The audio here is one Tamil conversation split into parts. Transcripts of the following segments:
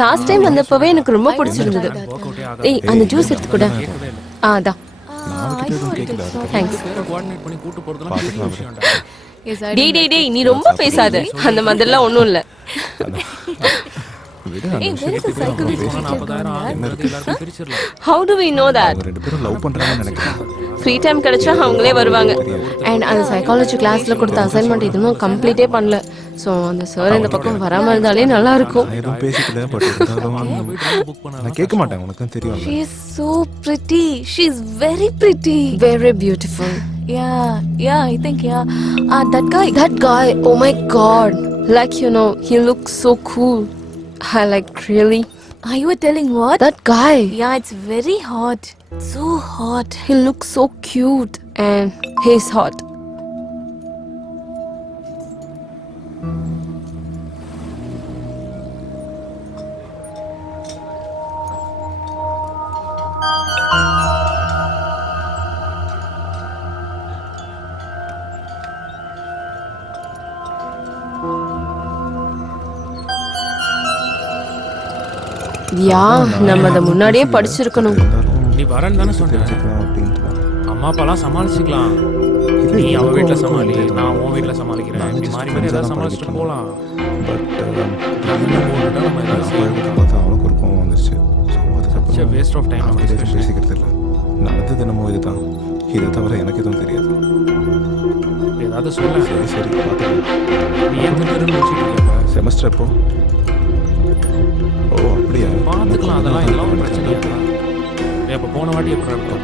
லாஸ்ட் டைம் வந்தப்பவே எனக்கு ரொம்ப பிடிச்சிருந்தது. ஏய் அந்த ஜூஸ் எடுத்து கூட. அதான். தேங்க்ஸ். டேய் நீ ரொம்ப பேசாத. அந்த மாதிரிலாம் ஒன்றும் இல்லை. How do we know that? Free time கிடைச்சா அவங்களே வருவாங்க. அண்ட் அந்த சைக்காலஜி கிளாஸ்ல கொடுத்த அசைன்மெண்ட் இதுவும் கம்ப்ளீட்டே பண்ணல. ஸோ அந்த சார் இந்த பக்கம் வராமல் இருந்தாலே நல்லா இருக்கும். கேட்க மாட்டேன், உனக்கு தெரியும். She is so pretty. She is very pretty. Very beautiful. Yeah, I think That guy, oh my god. Like, you know, he looks so cool. I like really. Are you telling what? That guy. Yeah, it's very hot. So hot. He looks so cute and he's hot. யா நம்ம அதை முன்னாடியே படிச்சிருக்கணும். நீ வரேன்னு தானே சொன்னேன். அம்மா அப்பாலாம் சமாளிச்சுக்கலாம். நீ அவ வீட்டில் சமாளி, நான் உன் வீட்டில் சமாளிக்கிறேன். இப்படி மாறி மாறி ஏதாவது சமாளிச்சுட்டு போகலாம். பட் நம்ம ஏதாவது அவளுக்கு ஒரு கோவம் வந்துருச்சு. Waste of time. நம்ம பேசிக்கிறது இல்லை. நடந்தது என்னமோ இதுதான். இதை தவிர எனக்கு எதுவும் தெரியாது. ஏதாவது சொல்ல. சரி பார்த்துக்கலாம். நீ ஏன் திரும்ப முடிச்சுட்டு இருக்க? செமஸ்டர் எப்போ? ஓ அப்படியா? பார்த்துக்கலாம், அதெல்லாம் எல்லாம் பிரச்சனையா? இப்போ போன வாட்டி எப்படி இருக்கும்?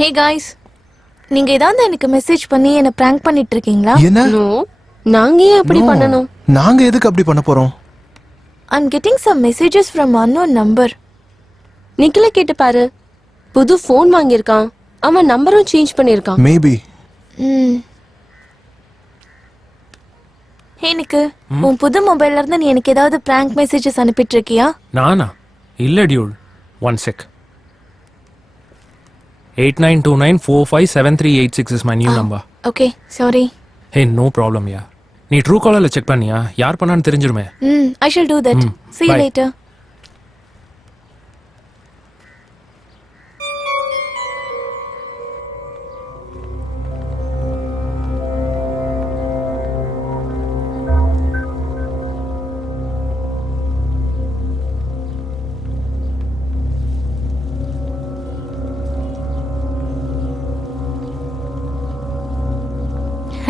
Hey guys, நீங்க ஏதாவது எனக்கு மெசேஜ் பண்ணி என்ன பிராங்க் பண்ணிட்டு இருக்கீங்களா? என்ன? நோ, நாங்க ஏன் அப்படி பண்ணணும்? நாங்க எதுக்கு அப்படி பண்ண போறோம்? I'm getting some messages from unknown number. நிக்கில கேட்டு பாரு. புது ஃபோன் வாங்கியிருக்கான். அவன் நம்பரும் சேஞ்ச் பண்ணியிருக்கான். மேபி. ஹே நிக்கு, உன் புது மொபைல்ல இருந்து நீ எனக்கு ஏதாவது பிராங்க் மெசேஜஸ் அனுப்பிட்டு இருக்கியா? நானா? இல்ல Dude. One check. 8929457386 is my new number. Okay, sorry. Hey, no problem, yeah. நீ ட்ரூ காலர்ல செக் பண்ணியா? யார் பண்ணான்னு தெரிஞ்சிருமே. I shall do that. See you Bye. later.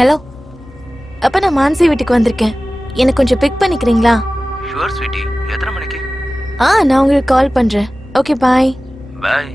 ஹலோ, அப்ப நான் மான்சி வீட்டுக்கு வந்திருக்கேன். எனக்கு கொஞ்சம் பிக் பண்ணிக்கிறீங்களா? Sure sweetie. எத்தனை மணிக்கு? நான் உங்களுக்கு கால் பண்றேன். Okay, bye. பாய்.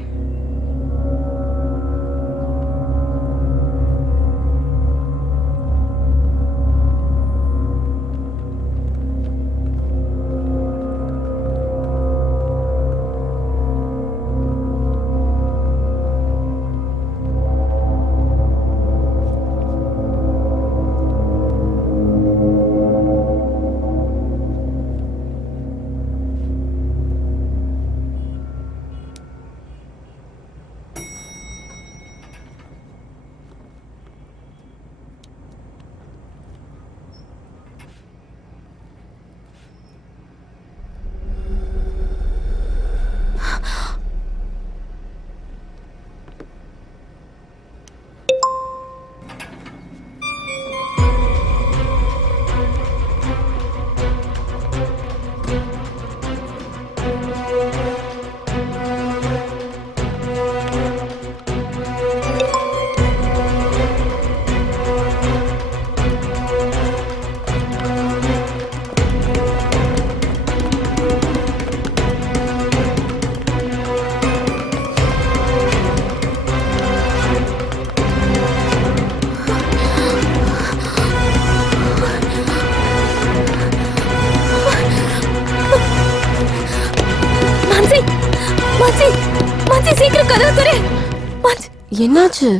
கதவு திறே. மஞ்சு, என்னாச்சு?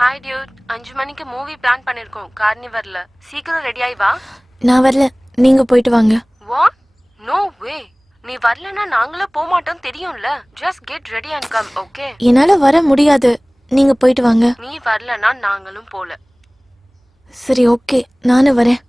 ஹாய் டியூட், 5 மணிக்கு மூவி பிளான் பண்ணிருக்கோம் கார்னிவல்ல. சீக்கிரம் ரெடி ஆயி வா. நான் வரல, நீங்க போயிட்டு வாங்க. வாட்? No way. நீ வரலனா நாங்களும் போக மாட்டோம் தெரியும்ல. Just get ready and come, okay? என்னால வர முடியாது, நீங்க போயிட்டு வாங்க. நீ வரலனா நாங்களும் போல. சரி, ஓகே, நானும் வரேன்.